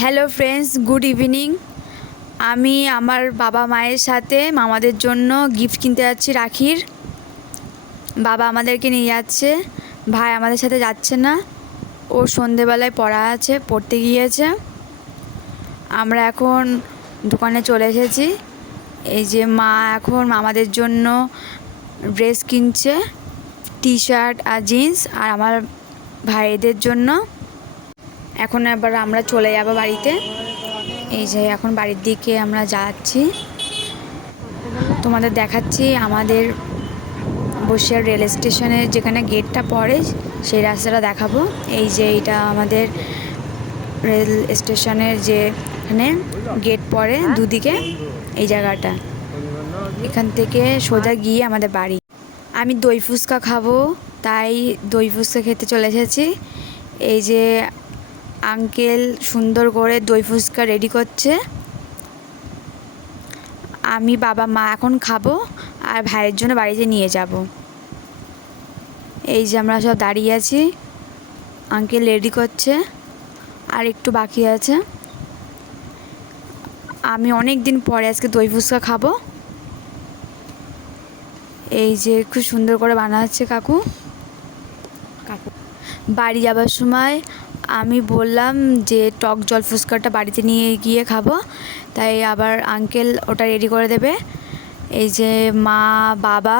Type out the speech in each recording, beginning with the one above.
Hello friends, good evening. আমি আমার বাবা মায়ের সাথে মামাদের জন্য গিফট কিনতে যাচ্ছি রাখির। বাবা আমাদেরকে নিয়ে যাচ্ছে, ভাই আমাদের সাথে যাচ্ছে না, ও সন্ধেবেলায় পড়া আছে, পড়তে গিয়েছে। আমরা এখন দোকানে চলে এসেছি। এই যে মা এখন আমাদের জন্য ড্রেস কিনছে, টি শার্ট আর জিন্স, আর আমার ভাইদের জন্য। এখন এবার আমরা চলে যাব বাড়িতে। এই যে এখন বাড়ির দিকে আমরা যাচ্ছি, তোমাদের দেখাচ্ছি আমাদের বসিরহাট রেল স্টেশনের যেখানে গেটটা পড়ে সেই রাস্তাটা দেখাবো। এই যে এটা আমাদের রেল স্টেশনের যেখানে গেট পড়ে দুদিকে, এই জায়গাটা, এখান থেকে সোজা গিয়ে আমাদের বাড়ি। আমি দই ফুচকা খাবো, তাই দই ফুচকা খেতে চলে এসেছি। এই যে আঙ্কেল সুন্দর করে দই ফুচকা রেডি করছে। আমি বাবা মা এখন খাবো আর ভাইয়ের জন্য বাড়িতে নিয়ে যাব। এই যে আমরা সব দাঁড়িয়ে আছি, আঙ্কেল রেডি করছে, আর একটু বাকি আছে। আমি অনেক দিন পরে আজকে দই ফুচকা খাবো। এই যে খুব সুন্দর করে বানাচ্ছে কাকু। বাড়ি যাবার সময় আমি বললাম যে টক জল ফুচকাটা বাড়িতে নিয়ে গিয়ে খাবো, তাই আবার আঙ্কেল ওটা রেডি করে দেবে। এই যে মা, বাবা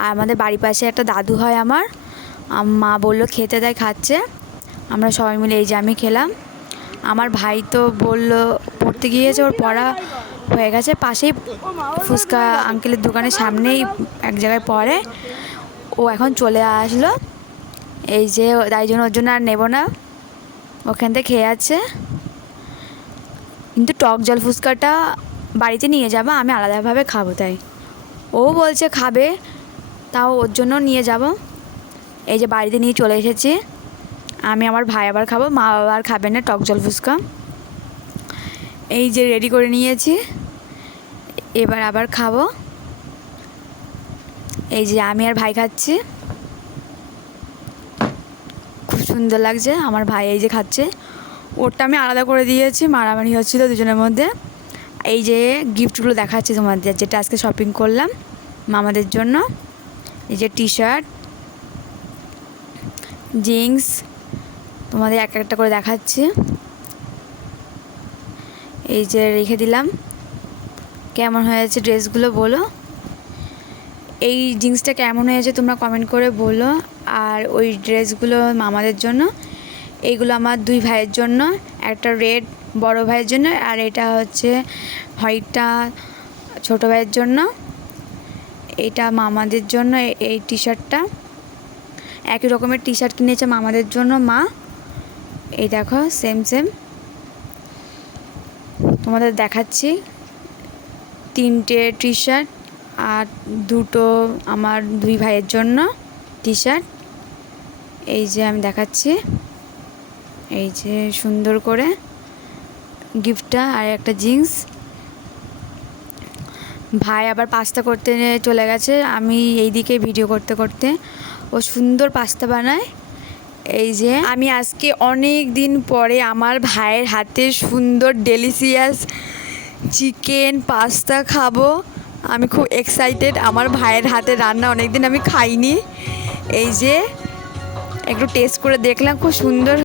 আর আমাদের বাড়ির পাশে একটা দাদু হয় আমার, মা বললো খেতে, তাই খাচ্ছে। আমরা সবাই মিলে এই যে আমি খেলাম। আমার ভাই তো বললো পড়তে গিয়েছে, ওর পড়া হয়ে গেছে, পাশেই ফুচকা আঙ্কেলের দোকানের সামনেই এক জায়গায় পড়ে, ও এখন চলে আসলো। এই যে তাই জন্য ওর জন্য আর নেবো না, ওখান থেকে খেয়ে আছে। কিন্তু টক জল ফুচকাটা বাড়িতে নিয়ে যাবো, আমি আলাদাভাবে খাবো, তাই ও বলছে খাবে, তাও ওর জন্য নিয়ে যাব। এই যে বাড়িতে নিয়ে চলে এসেছি। আমি আমার ভাই আবার খাবো, মা বাবা আর খাবে না টক জল ফুচকা। এই যে রেডি করে নিয়েছি, এবার আবার খাবো। এই যে আমি আর ভাই খাচ্ছি, খুব সুন্দর লাগছে। আমার ভাই এই যে খাচ্ছে, ওরটা আমি আলাদা করে দিয়েছি, মারামারি হচ্ছিলো দুজনের মধ্যে। এই যে গিফটগুলো দেখাচ্ছি তোমাদের, যেটা আজকে শপিং করলাম মামাদের জন্য। এই যে টি শার্ট, জিন্স, তোমাদের এক একটা করে দেখাচ্ছি। এই যে রেখে দিলাম। কেমন হয়েছে ড্রেসগুলো বলো, এই জিন্সটা কেমন হয়েছে তোমরা কমেন্ট করে বলো। আর ওই ড্রেসগুলো মামাদের জন্য, এইগুলো আমার দুই ভাইয়ের জন্য, একটা রেড বড় ভাইয়ের জন্য, আর এটা হচ্ছে হোয়াইটটা ছোটো ভাইয়ের জন্য। এটা মামাদের জন্য। এই টি শার্টটা একই রকমের টি শার্ট কিনেছে মামাদের জন্য মা। এই দেখো সেম সেম, তোমাদের দেখাচ্ছি। তিনটে টি শার্ট আর দুটো আমার দুই ভাইয়ের জন্য টি শার্ট। এই যে আমি দেখাচ্ছি, এই যে সুন্দর করে গিফটটা, আর একটা জিন্স। ভাই আবার পাস্তা করতে চলে গেছে, আমি এই দিকে ভিডিও করতে করতে। ও সুন্দর পাস্তা বানায়। এই যে আমি আজকে অনেক দিন পরে আমার ভাইয়ের হাতে সুন্দর ডেলিশিয়াস চিকেন পাস্তা খাবো। আমি খুব এক্সাইটেড, আমার ভাইয়ের হাতে রান্না অনেক দিন আমি খাইনি। এই যে একটু টেস্ট করে দেখলাম, খুব সুন্দর।